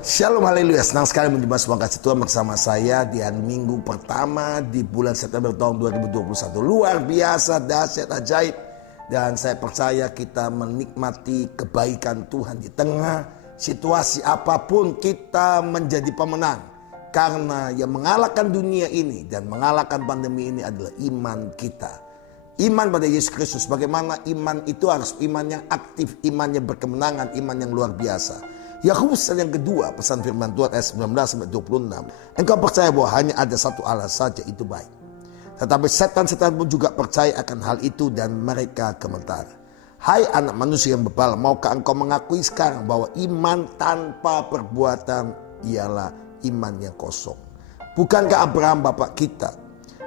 Shalom, haleluya. Senang sekali menjumpa semua kasih Tuhan bersama saya di hari Minggu pertama di bulan September tahun 2021. Luar biasa, dahsyat, ajaib. Dan saya percaya kita menikmati kebaikan Tuhan di tengah situasi apapun, kita menjadi pemenang. Karena yang mengalahkan dunia ini dan mengalahkan pandemi ini adalah iman kita. Iman pada Yesus Kristus. Bagaimana iman itu harus iman yang aktif, iman yang berkemenangan, iman yang luar biasa. Yakobus yang kedua, pesan firman Tuhan ayat 19-26. Engkau percaya bahwa hanya ada satu Allah saja, itu baik. Tetapi setan-setan pun juga percaya akan hal itu dan mereka gemetar. Hai anak manusia yang bebal, maukah engkau mengakui sekarang bahwa iman tanpa perbuatan ialah iman yang kosong? Bukankah Abraham bapak kita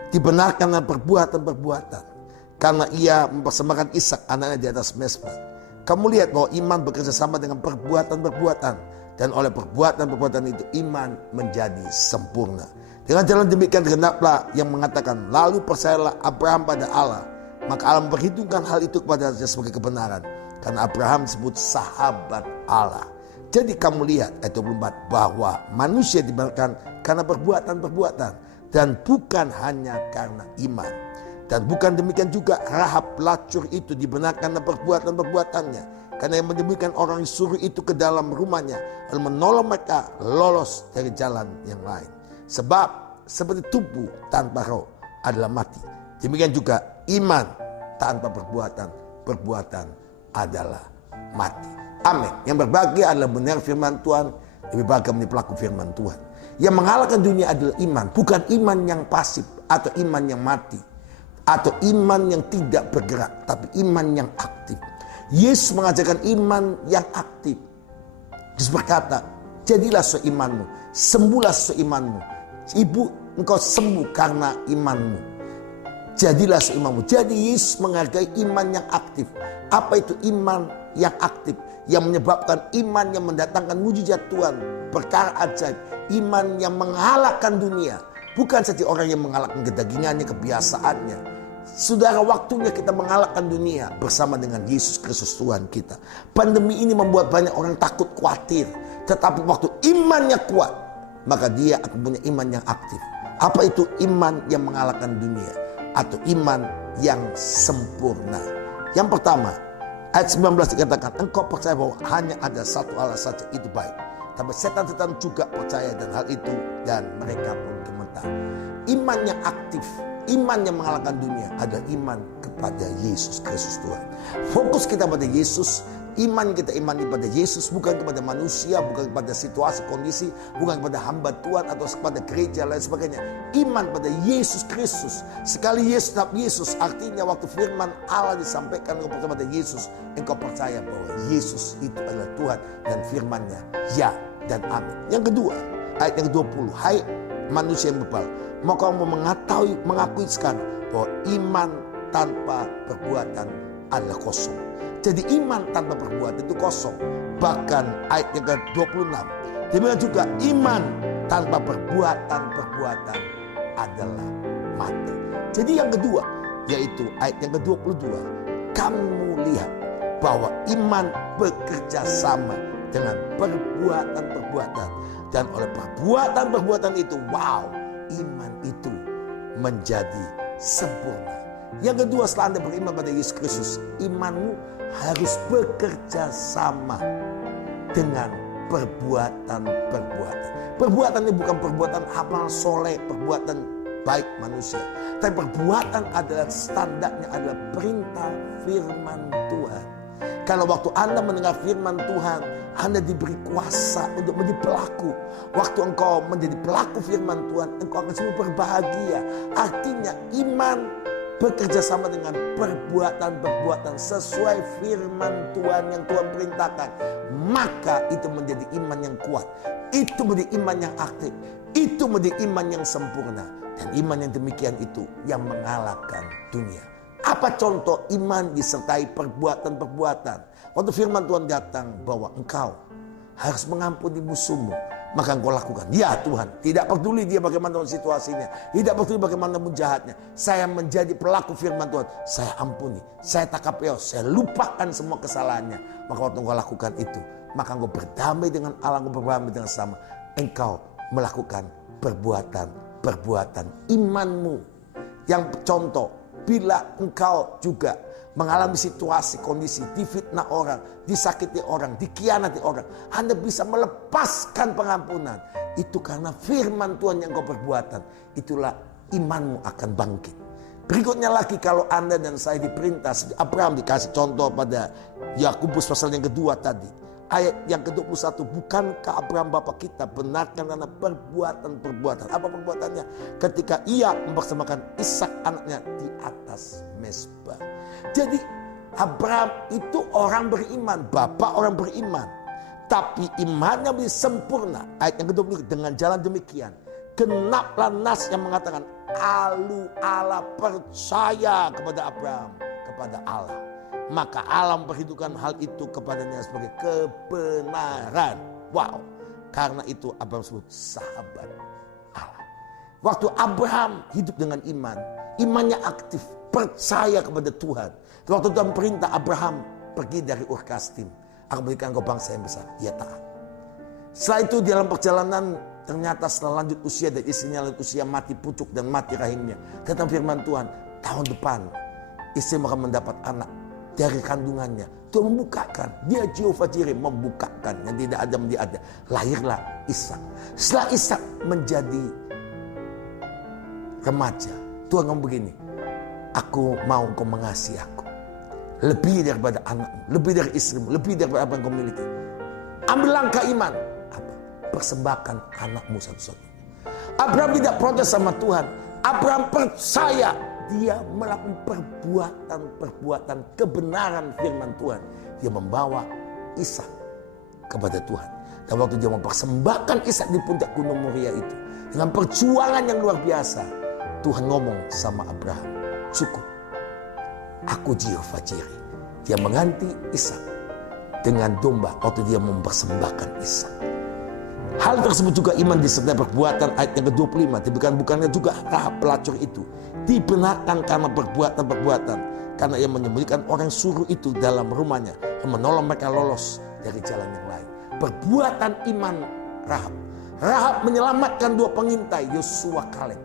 dibenarkan dengan perbuatan-perbuatan karena ia mempersembahkan Ishak anaknya di atas mezbah? Kamu lihat bahwa iman bekerja sama dengan perbuatan-perbuatan. Dan oleh perbuatan-perbuatan itu iman menjadi sempurna. Dengan jalan demikian genaplah yang mengatakan, lalu percayalah Abraham pada Allah. Maka Allah memperhitungkan hal itu kepada dia sebagai kebenaran. Karena Abraham disebut sahabat Allah. Jadi kamu lihat ayat 24 bahwa manusia dibenarkan karena perbuatan-perbuatan. Dan bukan hanya karena iman. Dan bukan demikian juga Rahab pelacur itu dibenarkan karena perbuatan-perbuatannya. Karena yang menyembuhkan orang disuruh itu ke dalam rumahnya, lalu menolong mereka lolos dari jalan yang lain. Sebab seperti tubuh tanpa roh adalah mati, demikian juga iman tanpa perbuatan, perbuatan adalah mati. Amin. Yang berbahagia adalah benar firman Tuhan, lebih bahagia menjadi pelaku firman Tuhan. Yang mengalahkan dunia adalah iman, bukan iman yang pasif atau iman yang mati, atau iman yang tidak bergerak, tapi iman yang aktif. Yesus mengajarkan iman yang aktif. Yesus berkata, jadilah seimanmu, sembuhlah seimanmu. Ibu, engkau sembuh karena imanmu. Jadilah seimanmu. Jadi Yesus menghargai iman yang aktif. Apa itu iman yang aktif? Yang menyebabkan iman yang mendatangkan mujizat Tuhan, perkara ajaib. Iman yang mengalahkan dunia. Bukan saja orang yang mengalahkan kedagingannya, kebiasaannya. Saudara, waktunya kita mengalahkan dunia bersama dengan Yesus Kristus Tuhan kita. Pandemi ini membuat banyak orang takut, khawatir. Tetapi waktu imannya kuat, maka dia akan punya iman yang aktif. Apa itu iman yang mengalahkan dunia? Atau iman yang sempurna. Yang pertama, ayat 19 dikatakan, engkau percaya bahwa hanya ada satu Allah saja, itu baik. Tapi setan-setan juga percaya dan hal itu, dan mereka pun gemetar. Iman yang aktif, iman yang mengalahkan dunia adalah iman kepada Yesus Kristus Tuhan. Fokus kita pada Yesus, iman kita imani pada Yesus, bukan kepada manusia, bukan kepada situasi, kondisi, bukan kepada hamba Tuhan atau kepada gereja dan lain sebagainya. Iman pada Yesus Kristus. Sekali Yesus tetap Yesus, artinya waktu firman Allah disampaikan kepada Yesus, engkau percaya bahwa Yesus itu adalah Tuhan dan firman-Nya ya dan amin. Yang kedua, ayat yang ke-20, hai manusia yang bebal, mau kamu mengakui sekarang bahwa iman tanpa perbuatan adalah kosong. Jadi iman tanpa perbuatan itu kosong. Bahkan ayat yang ke-26, demikian juga iman tanpa perbuatan adalah mati. Jadi yang kedua, yaitu ayat yang ke-22, kamu lihat bahwa iman bekerja sama dengan perbuatan-perbuatan. Dan oleh perbuatan-perbuatan itu, wow, iman itu menjadi sempurna. Yang kedua, setelah Anda beriman pada Yesus Kristus, imanmu harus bekerja sama dengan perbuatan-perbuatan. Perbuatan ini bukan perbuatan amal soleh, perbuatan baik manusia. Tapi perbuatan adalah standarnya adalah perintah firman Tuhan. Karena waktu Anda mendengar firman Tuhan, Anda diberi kuasa untuk menjadi pelaku. Waktu engkau menjadi pelaku firman Tuhan, engkau akan selalu berbahagia. Artinya iman bekerja sama dengan perbuatan-perbuatan sesuai firman Tuhan yang Tuhan perintahkan. Maka itu menjadi iman yang kuat. Itu menjadi iman yang aktif. Itu menjadi iman yang sempurna. Dan iman yang demikian itu yang mengalahkan dunia. Apa contoh iman disertai perbuatan-perbuatan? Waktu firman Tuhan datang bahwa engkau harus mengampuni musuhmu, maka engkau lakukan. Ya Tuhan, tidak peduli dia bagaimana situasinya, tidak peduli bagaimana jahatnya. Saya menjadi pelaku firman Tuhan. Saya ampuni, saya takapeo, saya lupakan semua kesalahannya. Maka waktu engkau lakukan itu, maka engkau berdamai dengan Allah, engkau berdamai dengan sesama. Engkau melakukan perbuatan imanmu. Yang contoh, bila engkau juga mengalami situasi, kondisi, difitnah orang, disakiti orang, dikhianati orang, Anda bisa melepaskan pengampunan. Itu karena firman Tuhan yang kau perbuatan. Itulah imanmu akan bangkit. Berikutnya lagi, kalau Anda dan saya diperintah, Abraham dikasih contoh pada Yakobus pasal yang kedua tadi. Ayat yang ke-21, bukankah Abraham bapak kita benarkan karena perbuatan-perbuatan. Apa perbuatannya? Ketika ia mempersembahkan Ishak anaknya di atas mezbah. Jadi Abraham itu orang beriman, bapak orang beriman. Tapi imannya menjadi sempurna. Ayat yang ke-22, dengan jalan demikian genaplah nas yang mengatakan Allah percaya kepada Abraham, kepada Allah. Maka Allah memperhitungkan hal itu kepadanya sebagai kebenaran. Wow. Karena itu Abraham disebut sahabat Allah. Waktu Abraham hidup dengan iman, imannya aktif, percaya kepada Tuhan. Waktu Tuhan perintah Abraham pergi dari Ur Kasdim, aku berikan kau bangsa yang besar, dia taat. Setelah itu dalam perjalanan, ternyata setelah lanjut usia dan istrinya lanjut usia, mati pucuk dan mati rahimnya. Kata firman Tuhan, tahun depan istri akan mendapat anak dari kandungannya. Tuhan membukakan, dia Jehovah Jireh membukakan yang tidak ada menjadi ada. Lahirlah Ishak. Setelah Ishak menjadi remaja, Tuhan ngomong begini, aku mau kau mengasihi aku lebih daripada anakmu, lebih dari istrimu, lebih daripada apa yang kau miliki. Ambil langkah iman. Apa? Persembahkan anakmu satu-satunya. Abraham tidak protes sama Tuhan. Abraham percaya. Dia melakukan perbuatan kebenaran firman Tuhan. Dia membawa Ishak kepada Tuhan. Dan waktu dia mempersembahkan Ishak di puncak Gunung Moria itu, dengan perjuangan yang luar biasa, Tuhan ngomong sama Abraham, cukup. Aku Jehovah Jireh. Dia mengganti Ishak dengan domba waktu dia mempersembahkan Ishak. Hal tersebut juga iman disertai perbuatan. Ayat yang ke-25, bukannya juga Rahab pelacur itu dibenarkan karena perbuatan-perbuatan, karena ia menyembunyikan orang suruh itu dalam rumahnya dan menolong mereka lolos dari jalan yang lain. Perbuatan iman Rahab. Rahab menyelamatkan dua pengintai, Yosua, Kaleb,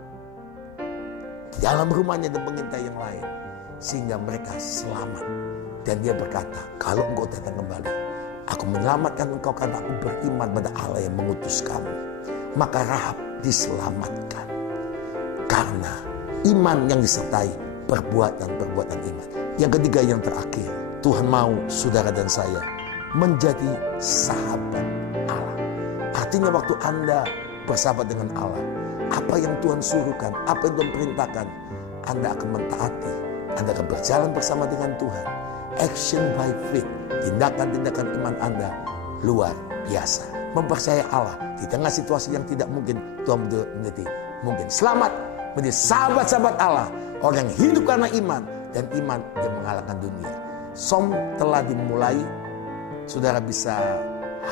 di dalam rumahnya dan pengintai yang lain, sehingga mereka selamat. Dan dia berkata, kalau engkau datang kembali, aku menyelamatkan engkau karena aku beriman pada Allah yang mengutus kamu. Maka Rahab diselamatkan karena iman yang disertai perbuatan-perbuatan iman. Yang ketiga, yang terakhir, Tuhan mau saudara dan saya menjadi sahabat Allah. Artinya waktu Anda bersahabat dengan Allah, apa yang Tuhan suruhkan, apa yang Tuhan perintahkan, Anda akan mentaati. Anda akan berjalan bersama dengan Tuhan. Action by faith, tindakan-tindakan iman Anda luar biasa. Mempercayai Allah di tengah situasi yang tidak mungkin, Tuhan menjadi mungkin. Selamat menjadi sahabat-sahabat Allah, orang yang hidup karena iman, dan iman yang mengalahkan dunia. Som telah dimulai, saudara bisa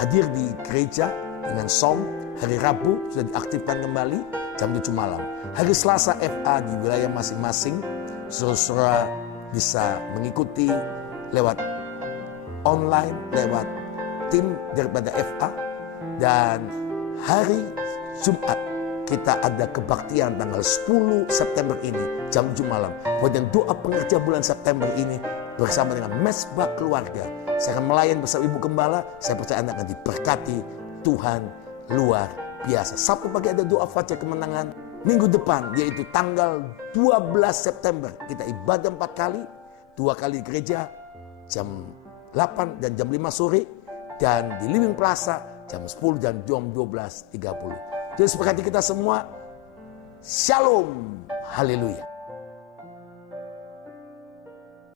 hadir di gereja dengan som. Hari Rabu sudah diaktifkan kembali jam 7 malam. Hari Selasa FA di wilayah masing-masing, saudara bisa mengikuti lewat online, lewat tim daripada FA. Dan hari Jumat kita ada kebaktian tanggal 10 September ini jam 7 malam. Buat yang doa pengerja bulan September ini bersama dengan Mezbah Keluarga, saya akan melayan bersama Ibu Gembala. Saya percaya Anda akan diberkati Tuhan luar biasa. Sabtu pagi ada doa fajar kemenangan. Minggu depan yaitu tanggal 12 September kita ibadah 4 kali, 2 kali gereja jam 8 dan jam 5 sore, dan di Living Plaza jam 10 dan jam 12.30. Jadi seperti kita semua, Shalom, Haleluya.